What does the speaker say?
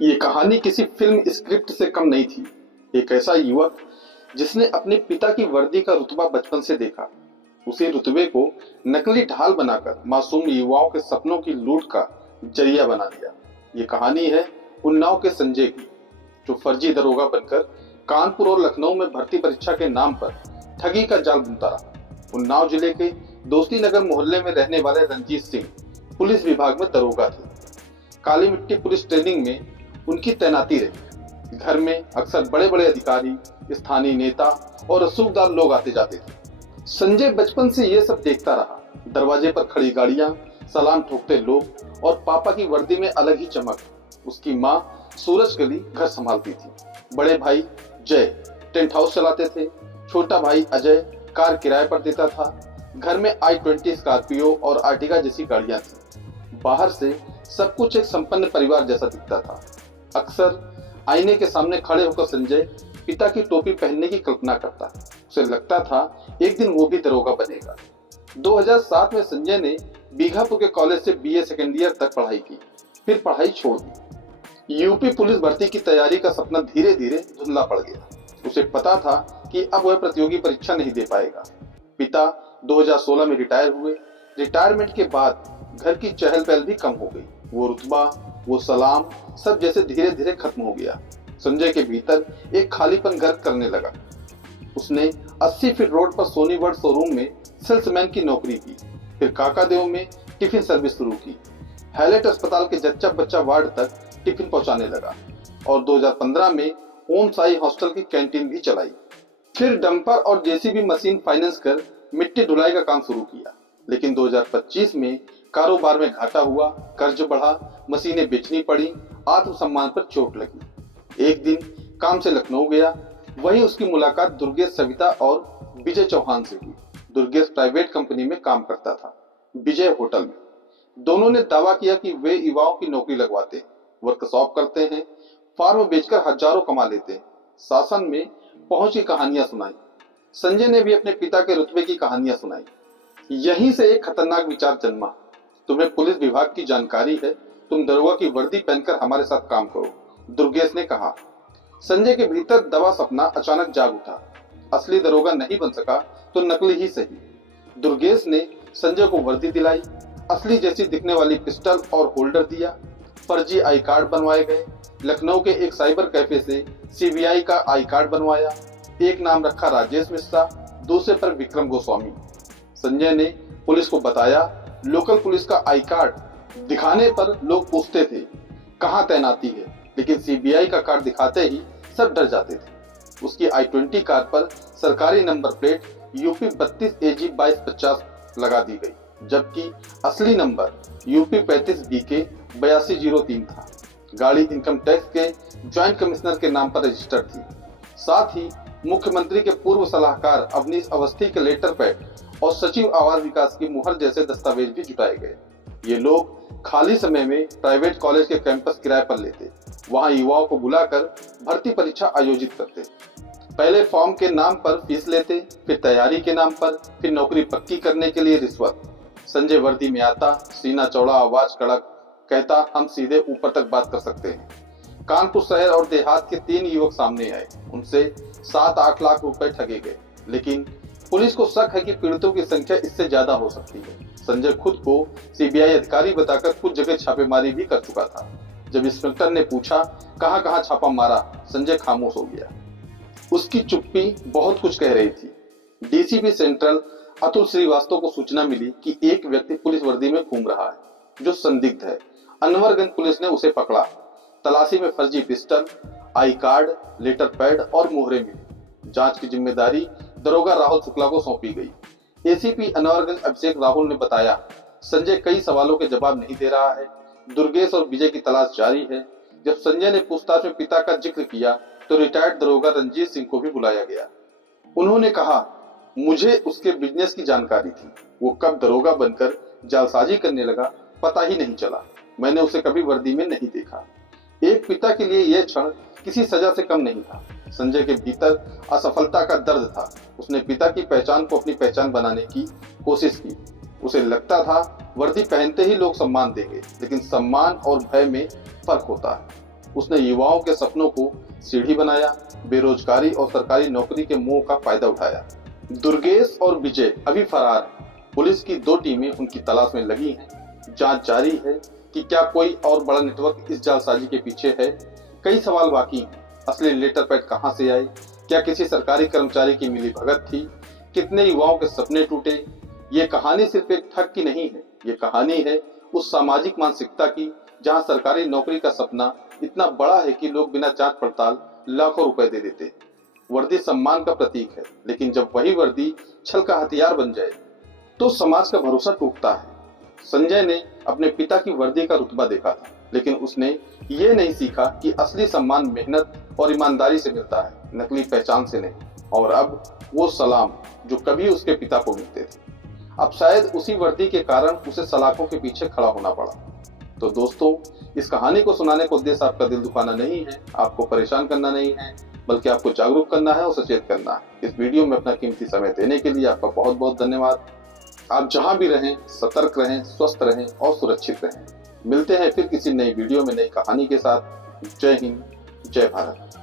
ये कहानी किसी फिल्म स्क्रिप्ट से कम नहीं थी। एक ऐसा युवक जिसने अपने पिता की वर्दी का रुतबा बचपन से देखा, उसी रुतबे को नकली ढाल बनाकर मासूम युवाओं के सपनों की लूट का जरिया बना दिया। ये कहानी है उन्नाव के संजय की, जो फर्जी दरोगा बनकर कानपुर और लखनऊ में भर्ती परीक्षा के नाम पर ठगी का जाल बुनता रहा। उन्नाव जिले के दोस्ती नगर मोहल्ले में रहने वाले रंजीत सिंह पुलिस विभाग में दरोगा थे। काली मिट्टी पुलिस ट्रेनिंग में उनकी तैनाती रही। घर में अक्सर बड़े बड़े अधिकारी, स्थानीय नेता और रसूखदार लोग आते जाते थे। संजय बचपन से ये सब देखता रहा। दरवाजे पर खड़ी गाड़ियां, सलाम ठोकते लोग और पापा की वर्दी में अलग ही चमक। उसकी माँ सूरज गली घर संभालती थी। बड़े भाई जय टेंट हाउस चलाते थे। छोटा भाई अजय कार किराए पर देता था। घर में i20 स्कॉर्पियो और आर्टिगा जैसी गाड़ियां थी। बाहर से सब कुछ एक संपन्न परिवार जैसा दिखता था। अक्सर आईने के सामने खड़े होकर संजय पिता की टोपी पहनने की कल्पना करता। उसे लगता था एक दिन वो भी दरोगा बनेगा। 2007 में संजय ने बीघापुर के कॉलेज से बीए सेकेंड ईयर तक पढ़ाई की, फिर पढ़ाई छोड़ दी। यूपी पुलिस भर्ती की तैयारी का सपना धीरे धीरे धुंधला पड़ गया। उसे पता था कि अब वह प्रतियोगी परीक्षा नहीं दे पाएगा। पिता 2016 में रिटायर हुए। रिटायरमेंट के बाद घर की चहल पहल भी कम हो गई। वो रुतबा, वो सलाम सब जैसे धीरे धीरे खत्म हो गया। संजय के भीतर एक खालीपन घर करने लगा। उसने 80 फीट रोड पर सोनी वर्ल्ड शोरूम में सेल्समैन की नौकरी की, फिर काकादेव में टिफिन सर्विस शुरू की। हैलेट अस्पताल के जच्चा बच्चा वार्ड तक टिफिन पहुंचाने लगा और 2015 में ओम साई हॉस्टल की कैंटीन भी चलाई। फिर डंपर और जेसीबी मशीन फाइनेंस कर मिट्टी ढुलाई का काम शुरू किया। लेकिन 2025 में कारोबार में घाटा हुआ, कर्ज बढ़ा, मशीनें बेचनी पड़ी, आत्मसम्मान पर चोट लगी। एक दिन काम से लखनऊ गया। वहीं उसकी मुलाकात दुर्गेश सविता और विजय चौहान से हुई। दुर्गेश प्राइवेट कंपनी में काम करता था, विजय होटल में। दोनों ने दावा किया कि वे युवाओं की नौकरी लगवाते, वर्कशॉप करते हैं, फार्म बेचकर हजारों कमा लेते हैं। शासन में पहुंच की कहानियां सुनाई। संजय ने भी अपने पिता के रुतबे की कहानियां सुनाई। यहीं से एक खतरनाक विचार जन्मा। तुम्हें पुलिस विभाग की जानकारी है, तुम दरोगा की वर्दी पहनकर हमारे साथ काम करो, दुर्गेश ने कहा। संजय के भीतर दबा सपना अचानक जाग उठा। असली दरोगा नहीं बन सका तो नकली ही सही। दुर्गेश ने संजय को वर्दी दिलाई, असली जैसी दिखने वाली पिस्टल और होल्डर दिया। फर्जी आई कार्ड बनवाए गए। लखनऊ के एक साइबर कैफे से सीबीआई का आई कार्ड बनवाया। एक नाम रखा राजेश मिश्रा, दूसरे पर विक्रम गोस्वामी। संजय ने पुलिस को बताया। लोकल पुलिस का आई कार्ड दिखाने पर लोग पूछते थे कहां तैनाती है, लेकिन सीबीआई का कार्ड दिखाते ही सब डर जाते थे। उसकी i20 कार पर सरकारी नंबर प्लेट यूपी 32 AG 2250 लगा दी गई, जबकि असली नंबर यूपी 35 BK 8203 था। गाड़ी इनकम टैक्स के ज्वाइंट कमिश्नर के नाम पर रजिस्टर्ड थी। साथ ही मुख्यमंत्री के पूर्व सलाहकार अवनीश अवस्थी के लेटर पैड और सचिव आवास विकास की मुहर जैसे दस्तावेज भी जुटाए गए। ये लोग खाली समय में प्राइवेट कॉलेज के कैंपस किराए पर लेते, वहां युवाओं को बुलाकर भर्ती परीक्षा आयोजित करते। पहले फॉर्म के नाम पर फीस लेते, फिर तैयारी के नाम पर, फिर नौकरी पक्की करने के लिए रिश्वत। संजय वर्दी में आता, सीना चौड़ा, आवाज कड़क, कहता हम सीधे ऊपर तक बात कर सकते हैं। कानपुर शहर और देहात के 3 युवक सामने आए। उनसे 7-8 लाख रुपए ठगे गए, लेकिन पुलिस को शक है कि पीड़ितों की संख्या इससे ज्यादा हो सकती है। संजय खुद को सीबीआई अधिकारी बताकर कुछ जगह छापेमारी भी कर चुका था। जब इंस्पेक्टर ने पूछा कहां कहां छापा मारा, संजय खामोश हो गया। उसकी चुप्पी बहुत कुछ कह रही थी। डीसीपी सेंट्रल अतुल श्रीवास्तव को सूचना मिली कि एक व्यक्ति पुलिस वर्दी में घूम रहा है जो संदिग्ध है। अनवरगंज पुलिस ने उसे पकड़ा। तलाशी में फर्जी pistol, I card, letter pad और मोहरे मिली। जांच की जिम्मेदारी दरोगा राहुल शुक्ला को सौंपी गई। एसीपी अनवरगंज अभिषेक राहुल ने बताया, संजय कई सवालों के जवाब नहीं दे रहा है। दुर्गेश और विजय की तलाश जारी है। जब संजय ने पूछताछ में पिता का जिक्र किया तो रिटायर्ड दरोगा रंजीत सिंह को भी बुलाया गया। उन्होंने कहा, मुझे उसके बिजनेस की जानकारी थी। वो कब दरोगा बनकर जालसाजी करने लगा पता ही नहीं चला। मैंने उसे कभी वर्दी में नहीं देखा। एक पिता के लिए यह क्षण किसी सजा से कम नहीं था। संजय के भीतर असफलता का दर्द था। उसने पिता की पहचान को अपनी पहचान बनाने की कोशिश की। उसे लगता था वर्दी पहनते ही लोग सम्मान देंगे, लेकिन सम्मान और भय में फर्क होता है। उसने युवाओं के सपनों को सीढ़ी बनाया, बेरोजगारी और सरकारी नौकरी के मोह का फायदा उठाया। दुर्गेश और विजय अभी फरार हैं। पुलिस की 2 टीमें उनकी तलाश में लगी हैं। जांच जारी है कि क्या कोई और बड़ा नेटवर्क इस जालसाजी के पीछे है। कई सवाल बाकी हैं। असली लेटर पैड कहां से आए? क्या किसी सरकारी कर्मचारी की मिलीभगत थी? कितने युवाओं के सपने टूटे? ये कहानी सिर्फ एक ठग की नहीं है, ये कहानी है उस सामाजिक मानसिकता की जहां सरकारी नौकरी का सपना इतना बड़ा है कि लोग बिना जांच पड़ताल लाखों रुपए दे देते हैं। वर्दी सम्मान का प्रतीक है, लेकिन जब वही वर्दी छल का हथियार बन जाए तो समाज का भरोसा टूटता है। संजय ने अपने पिता की वर्दी का रुतबा देखा था, लेकिन उसने ये नहीं सीखा कि असली सम्मान मेहनत और ईमानदारी से मिलता है, नकली पहचान से नहीं। और अब वो सलाम जो कभी उसके पिता को मिलते थे, अब शायद उसी वर्दी के कारण उसे सलाखों के पीछे खड़ा होना पड़ा। तो दोस्तों, इस कहानी को सुनाने का उद्देश्य आपका दिल दुखाना नहीं है, आपको परेशान करना नहीं है, बल्कि आपको जागरूक करना है और सचेत करना है। इस वीडियो में अपना कीमती समय देने के लिए आपका बहुत बहुत धन्यवाद। आप जहां भी रहें, सतर्क रहें, स्वस्थ रहें और सुरक्षित रहें। मिलते हैं फिर किसी नई वीडियो में नई कहानी के साथ। जय हिंद, जय भारत।